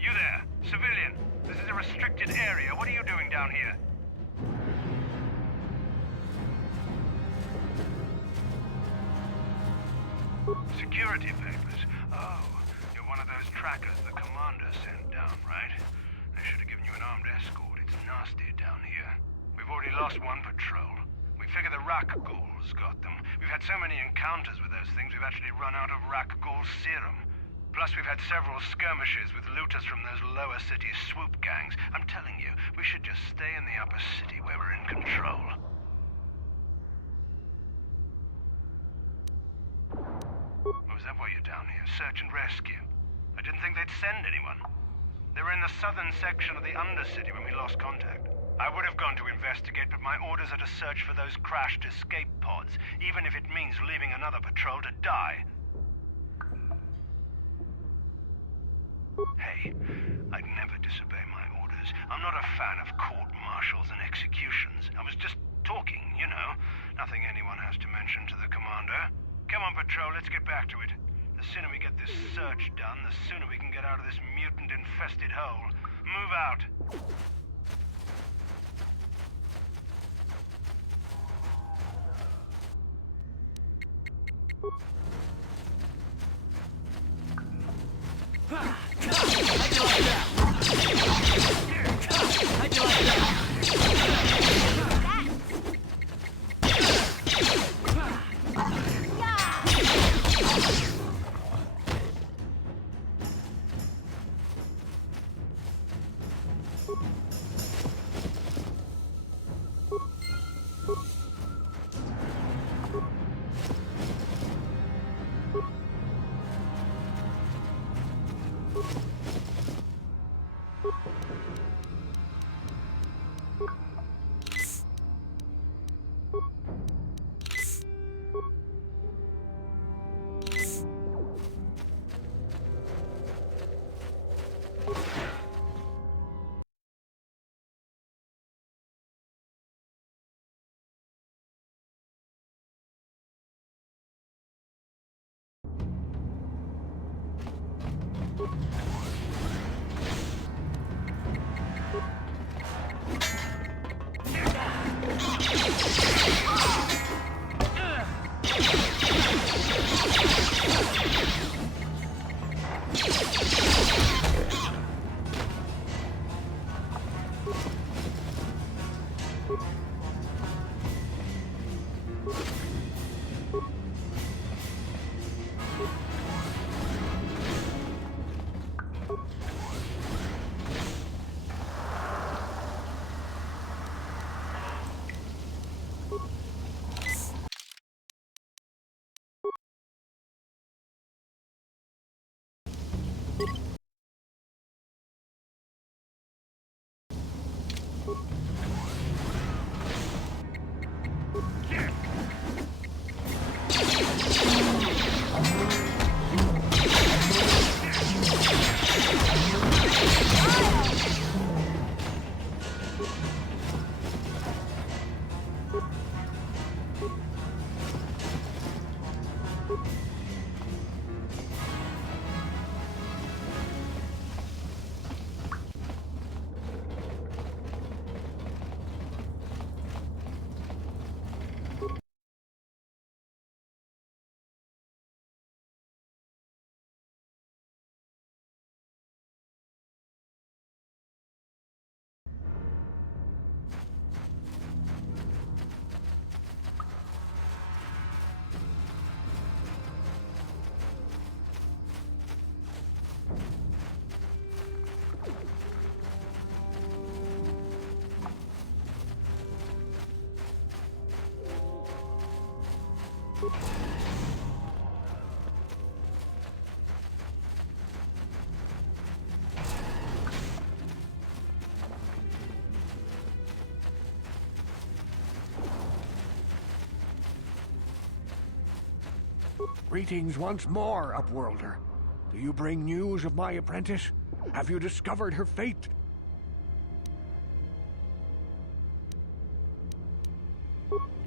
You there, civilian. This is a restricted area. What are you doing down here? Security papers? Oh, you're one of those trackers the commander sent down, right? They should have given you an armed escort. It's nasty down here. We've already lost one patrol. We figure the Rakghouls got them. We've had so many encounters with those things, we've actually run out of Rakghoul serum. Plus, we've had several skirmishes with looters from those lower city swoop gangs. I'm telling you, we should just stay in the upper city where we're in control. Oh, is that why you're down here? Search and rescue? I didn't think they'd send anyone. They were in the southern section of the Undercity when we lost contact. I would have gone to investigate, but my orders are to search for those crashed escape pods, even if it means leaving another patrol to die. Hey, I'd never disobey my orders. I'm not a fan of court-martials and executions. I was just talking, you know. Nothing anyone has to mention to the commander. Come on, patrol, let's get back to it. The sooner we get this search done, the sooner we can get out of this mutant-infested hole. Move out. Greetings once more, Upworlder. Do you bring news of my apprentice? Have you discovered her fate?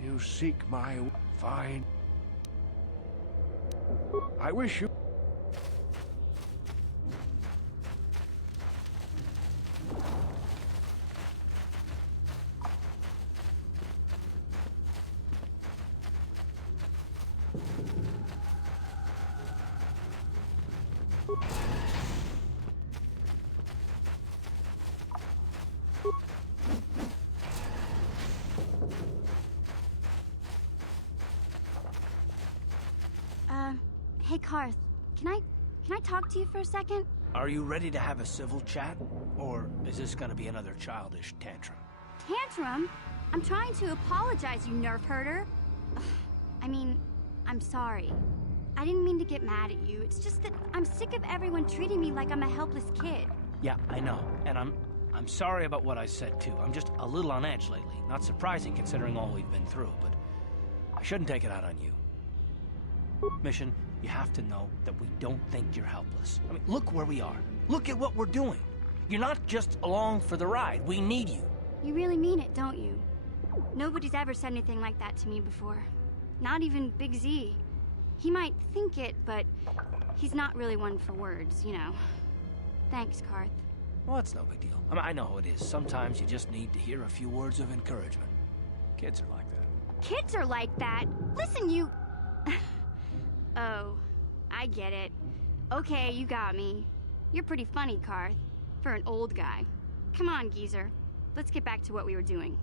You seek my fine. I wish you. Hey Karth, can I talk to you for a second? Are you ready to have a civil chat? Or is this gonna be another childish tantrum? Tantrum? I'm trying to apologize, you nerf herder. Ugh, I mean, I'm sorry. I didn't mean to get mad at you. It's just that I'm sick of everyone treating me like I'm a helpless kid. Yeah, I know. And I'm sorry about what I said too. I'm just a little on edge lately. Not surprising considering all we've been through, but I shouldn't take it out on you. Mission, you have to know that we don't think you're helpless. I mean, look where we are. Look at what we're doing. You're not just along for the ride. We need you. You really mean it, don't you? Nobody's ever said anything like that to me before. Not even Big Z. He might think it, but he's not really one for words, you know. Thanks, Karth. Well, it's no big deal. I mean, I know how it is. Sometimes you just need to hear a few words of encouragement. Kids are like that. Kids are like that? Listen, you... Oh, I get it. Okay, you got me. You're pretty funny, Karth, for an old guy. Come on, geezer. Let's get back to what we were doing.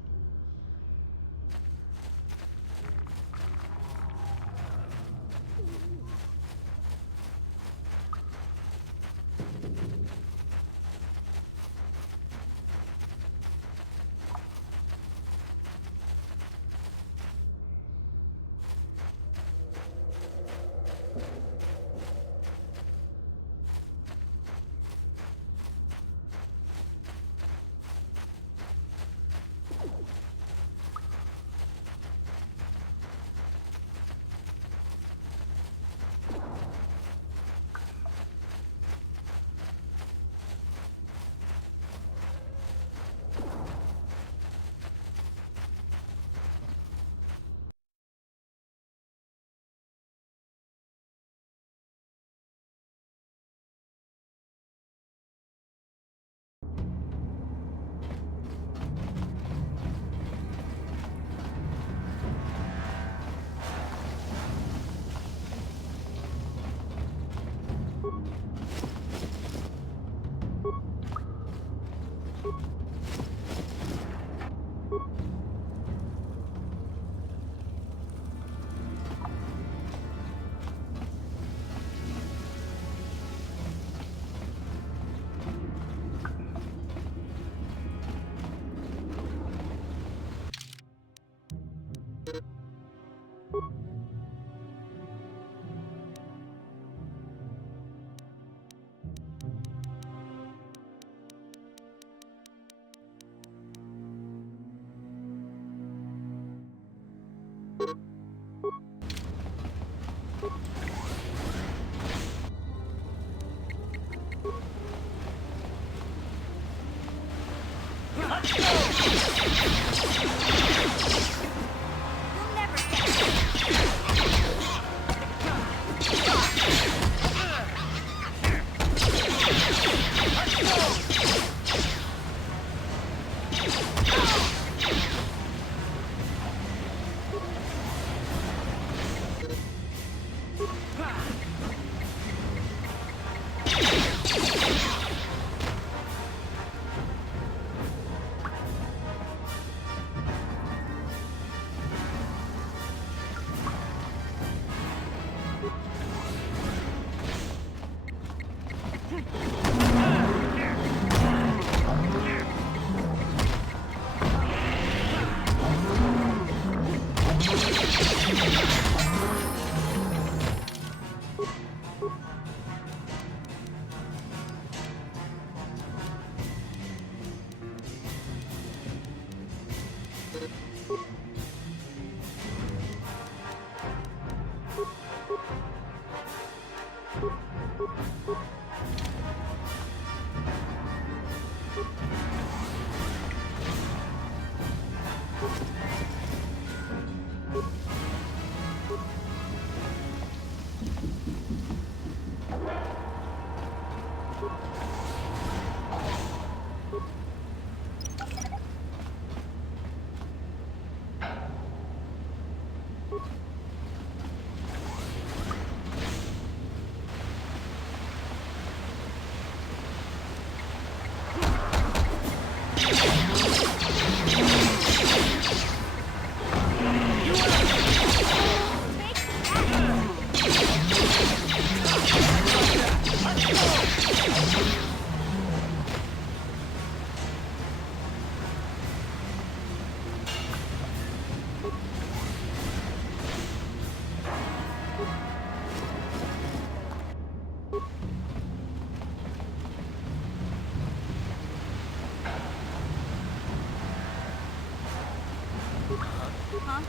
Huh?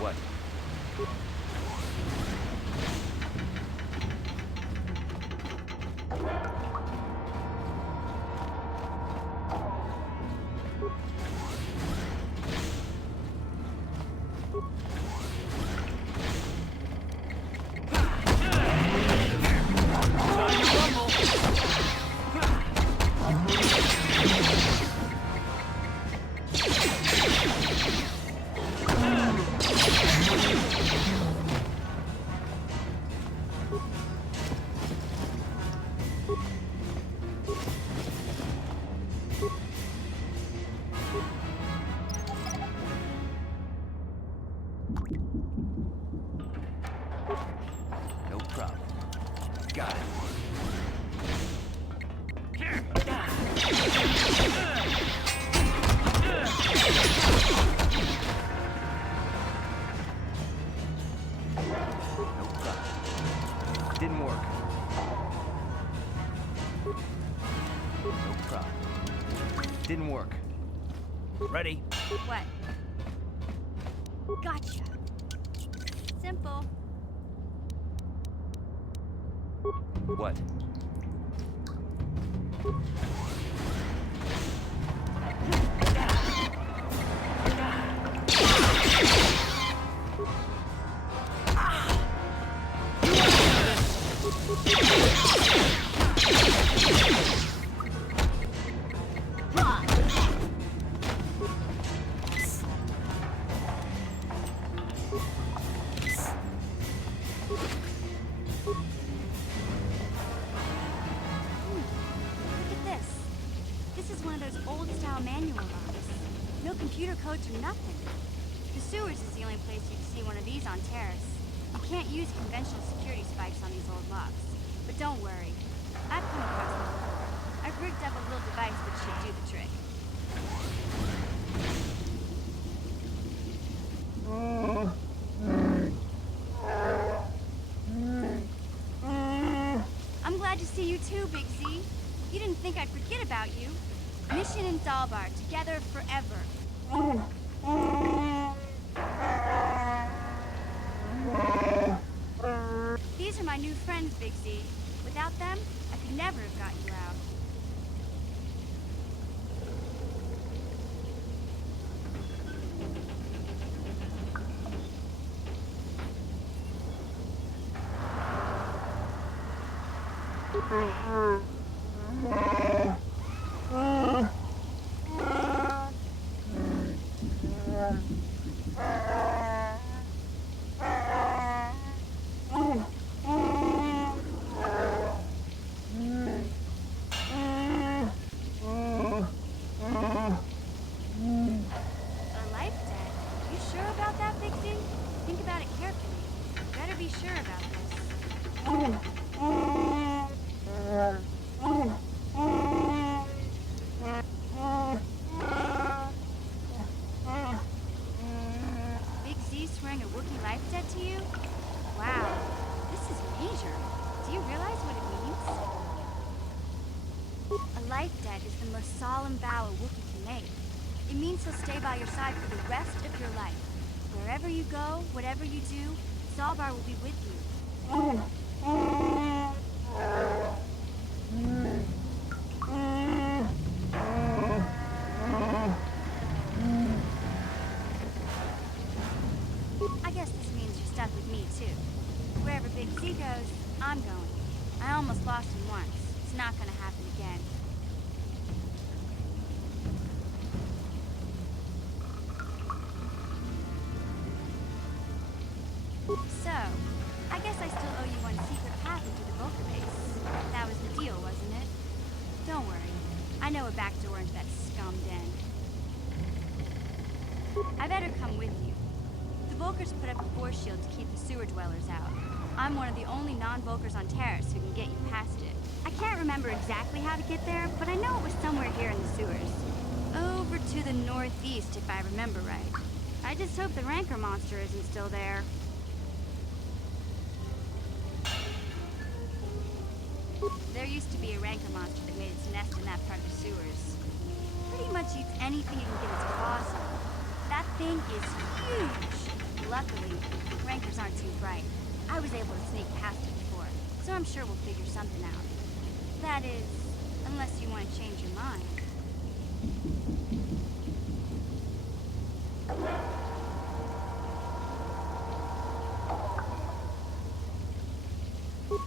What? No problem. Got it. No problem. Didn't work. No problem. Didn't work. Ready? What? Gotcha. Simple. What? Look at this. This is one of those old-style manual locks. No computer codes or nothing. The sewers is the only place you'd see one of these on Terrace. You can't use conventional security spikes on these old locks. But don't worry. I've come across them before. I've rigged up a little device that should do the trick. I'm glad to see you too, Big Z. You didn't think I'd forget about you. Mission and Dalbar, together forever. These are my new friends, Big Z. Without them, I could never have got you out. A life debt? You sure about that, Big Z? Think about it carefully. You better be sure about this. Big Z swearing a Wookiee life debt to you? Wow, this is major. Do you realize what it means? A life debt is the most solemn vow a Wookiee can make. It means he'll stay by your side for the rest of your life. Wherever you go, whatever you do, Zalbar will be with you. I guess this means you're stuck with me, too. Wherever Big Z goes, I'm going. I almost lost him once. It's not gonna happen again. So, I guess I still owe you one secret path into the Vulcan base. know a back door into that scum den. I better come with you. The Volkers put up a force shield to keep the sewer dwellers out. I'm one of the only non-Volkers on Terrace who can get you past it. I can't remember exactly how to get there, but I know it was somewhere here in the sewers. Over to the northeast, if I remember right. I just hope the rancor monster isn't still there. There used to be a rancor monster that made its nest in that part of the sewers. Pretty much eats anything it can get its claws on. That thing is huge! Luckily, rancors aren't too bright. I was able to sneak past it before, so I'm sure we'll figure something out. That is, unless you want to change your mind.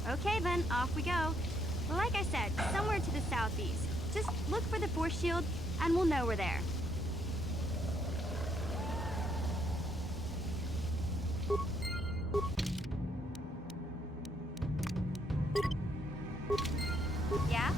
Okay then, off we go. Well, like I said, somewhere to the southeast. Just look for the force shield, and we'll know we're there. Yeah?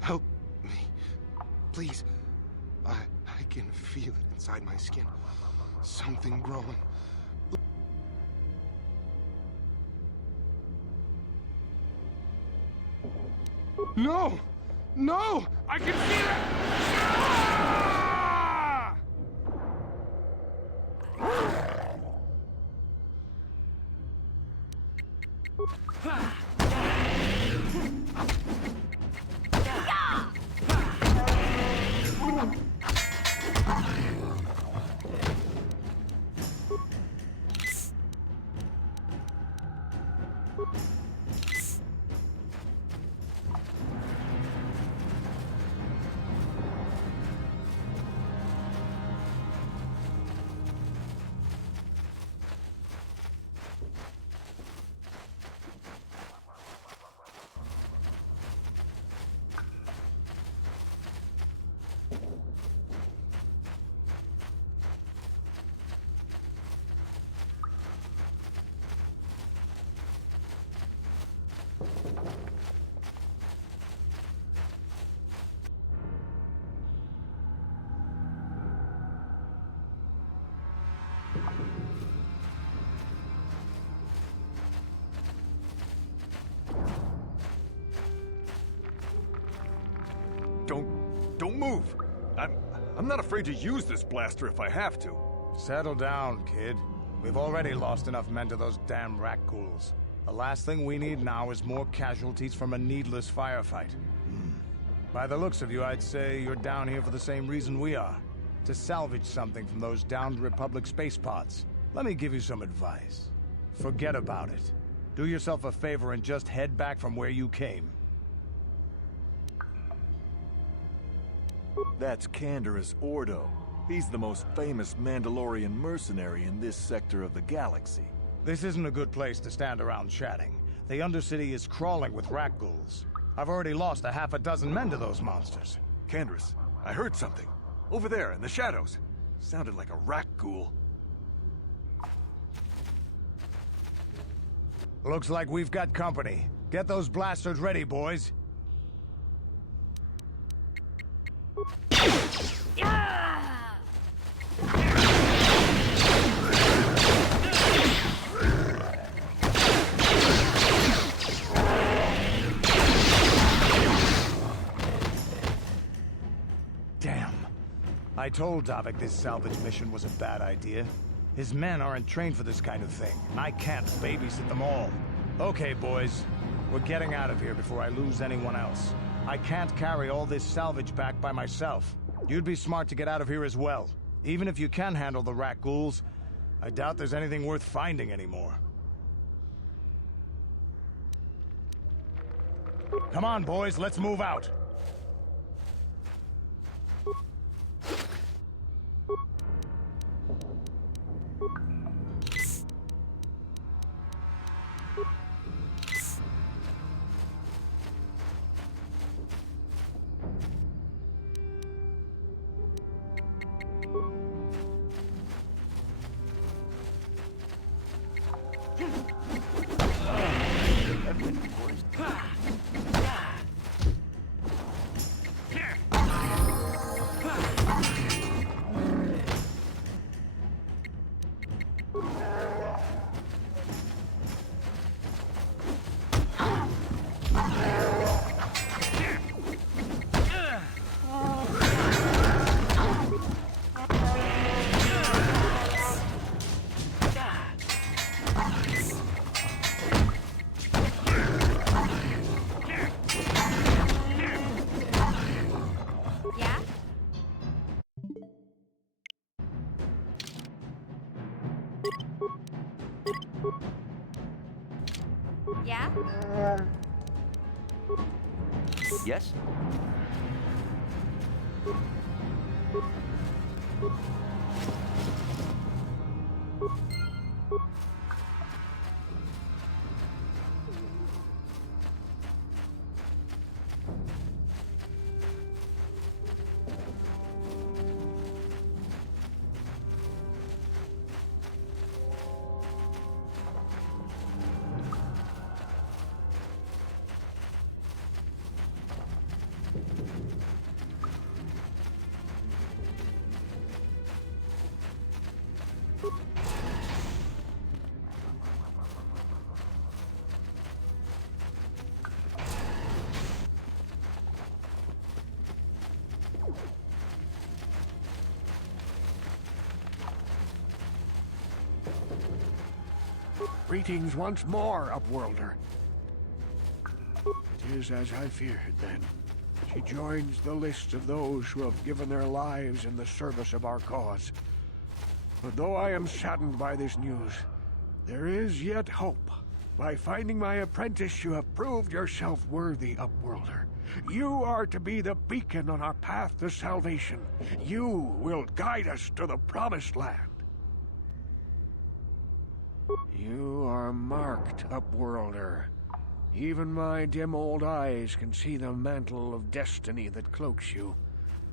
Help me. Please. I can feel it inside my skin. Something growing. No! No! I can feel it! Ah! Don't move. I'm not afraid to use this blaster if I have to. Settle down, kid. We've already lost enough men to those damn rat ghouls. The last thing we need now is more casualties from a needless firefight. By the looks of you, I'd say you're down here for the same reason we are. to salvage something from those downed Republic space pods. Let me give you some advice. Forget about it. Do yourself a favor and just head back from where you came. That's Canderous Ordo. He's the most famous Mandalorian mercenary in this sector of the galaxy. This isn't a good place to stand around chatting. The Undercity is crawling with rat ghouls. I've already lost a half a dozen men to those monsters. Canderous, I heard something. Over there, in the shadows. Sounded like a rat ghoul. Looks like we've got company. Get those blasters ready, boys. Damn. I told Davik this salvage mission was a bad idea. His men aren't trained for this kind of thing, and I can't babysit them all. Okay, boys. We're getting out of here before I lose anyone else. I can't carry all this salvage back by myself. You'd be smart to get out of here as well. Even if you can handle the rat ghouls, I doubt there's anything worth finding anymore. Come on, boys, let's move out. Yeah? Yes? Greetings once more, Upworlder. It is as I feared, then. She joins the list of those who have given their lives in the service of our cause. But though I am saddened by this news, there is yet hope. By finding my apprentice, you have proved yourself worthy, Upworlder. You are to be the beacon on our path to salvation. You will guide us to the Promised Land. You are marked, Upworlder. Even my dim old eyes can see the mantle of destiny that cloaks you.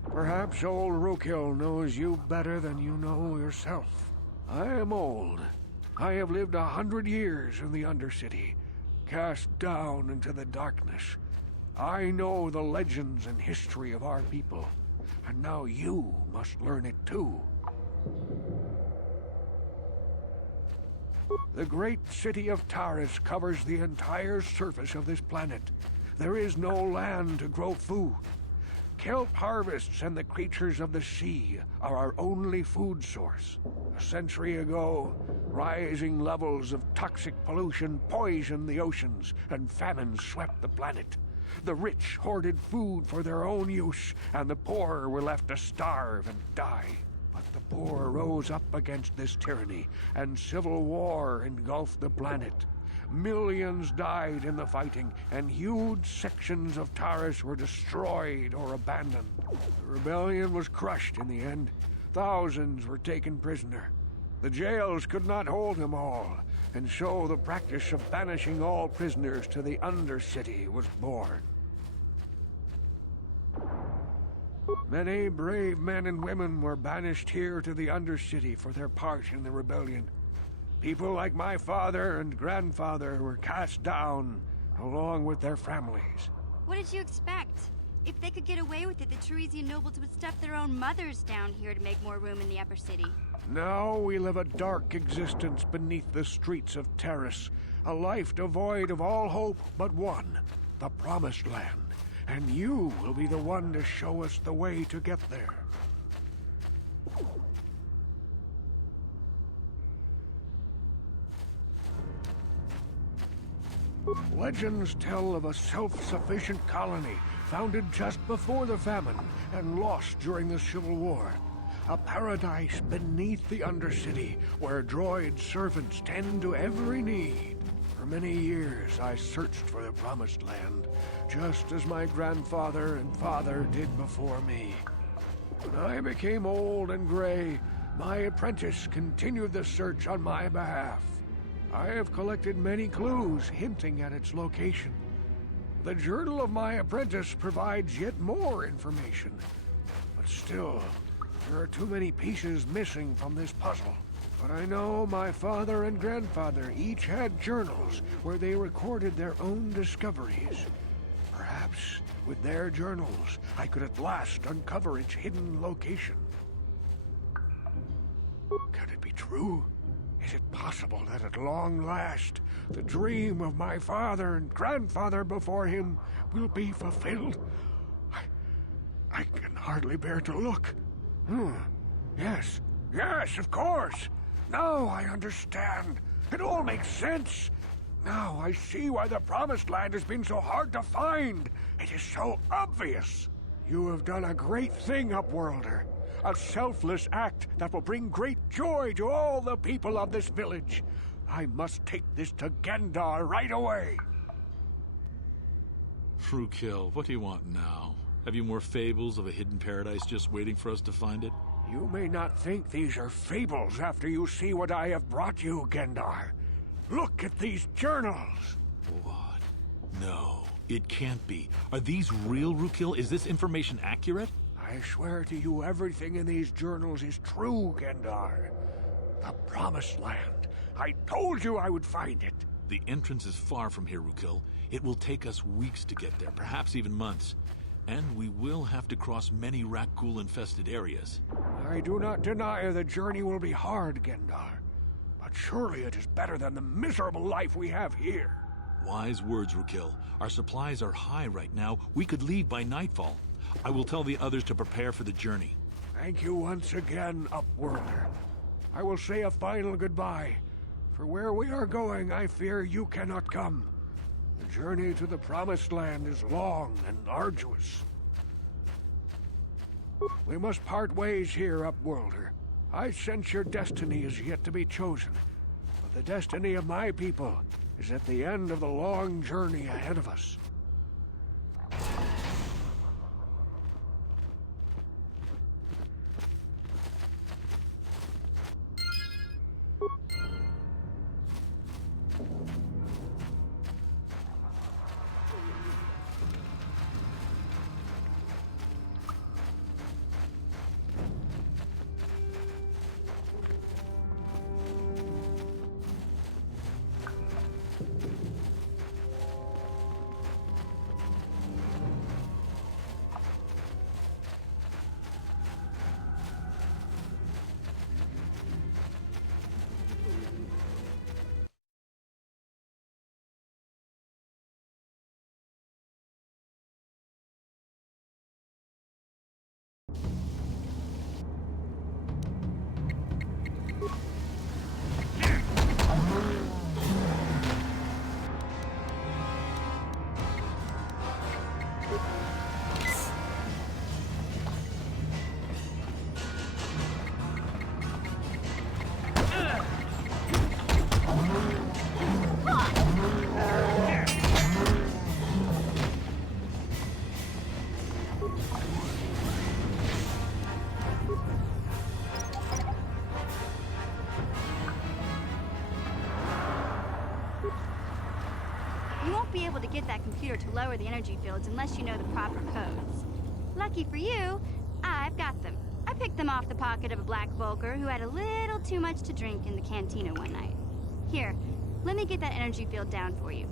Perhaps old Rookhill knows you better than you know yourself. I am old. I have lived 100 years in the Undercity, cast down into the darkness. I know the legends and history of our people, and now you must learn it too. The great city of Taris covers the entire surface of this planet. There is no land to grow food. Kelp harvests and the creatures of the sea are our only food source. A century ago, rising levels of toxic pollution poisoned the oceans and famine swept the planet. The rich hoarded food for their own use, and the poor were left to starve and die. But the poor rose up against this tyranny, and civil war engulfed the planet. Millions died in the fighting, and huge sections of Taris were destroyed or abandoned. The rebellion was crushed in the end. Thousands were taken prisoner. The jails could not hold them all, and so the practice of banishing all prisoners to the Undercity was born. Many brave men and women were banished here to the Undercity for their part in the rebellion. People like my father and grandfather were cast down, along with their families. What did you expect? If they could get away with it, the Teresian nobles would stuff their own mothers down here to make more room in the upper city. Now we live a dark existence beneath the streets of Terrace, a life devoid of all hope but one, the Promised Land. And you will be the one to show us the way to get there. Legends tell of a self-sufficient colony founded just before the famine and lost during the Civil War. A paradise beneath the Undercity where droid servants tend to every need. For many years I searched for the Promised Land, just as my grandfather and father did before me. When I became old and gray, my apprentice continued the search on my behalf. I have collected many clues hinting at its location. The journal of my apprentice provides yet more information. But still, there are too many pieces missing from this puzzle. But I know my father and grandfather each had journals where they recorded their own discoveries. Perhaps with their journals, I could at last uncover its hidden location. Can it be true? Is it possible that at long last, the dream of my father and grandfather before him will be fulfilled? I can hardly bear to look. Yes, of course. Now I understand. It all makes sense. Now I see why the Promised Land has been so hard to find. It is so obvious. You have done a great thing, Upworlder. A selfless act that will bring great joy to all the people of this village. I must take this to Gendar right away. Frukill, what do you want now? Have you more fables of a hidden paradise just waiting for us to find it? You may not think these are fables after you see what I have brought you, Gendar. Look at these journals. What? No, it can't be. Are these real, Frukill? Is this information accurate? I swear to you everything in these journals is true, Gendar. The Promised Land. I told you I would find it. The entrance is far from here, Frukill. It will take us weeks to get there, perhaps even months. And we will have to cross many Rakghoul-infested areas. I do not deny the journey will be hard, Gendar. But surely it is better than the miserable life we have here. Wise words, Frukill. Our supplies are high right now. We could leave by nightfall. I will tell the others to prepare for the journey. Thank you once again, Upworlder. I will say a final goodbye. For where we are going, I fear you cannot come. The journey to the Promised Land is long and arduous. We must part ways here, Upworlder. I sense your destiny is yet to be chosen. But the destiny of my people is at the end of the long journey ahead of us. You won't be able to get that computer to lower the energy fields unless you know the proper codes. Lucky for you, I've got them. I picked them off the pocket of a black Volker who had a little too much to drink in the cantina one night. Here, let me get that energy field down for you.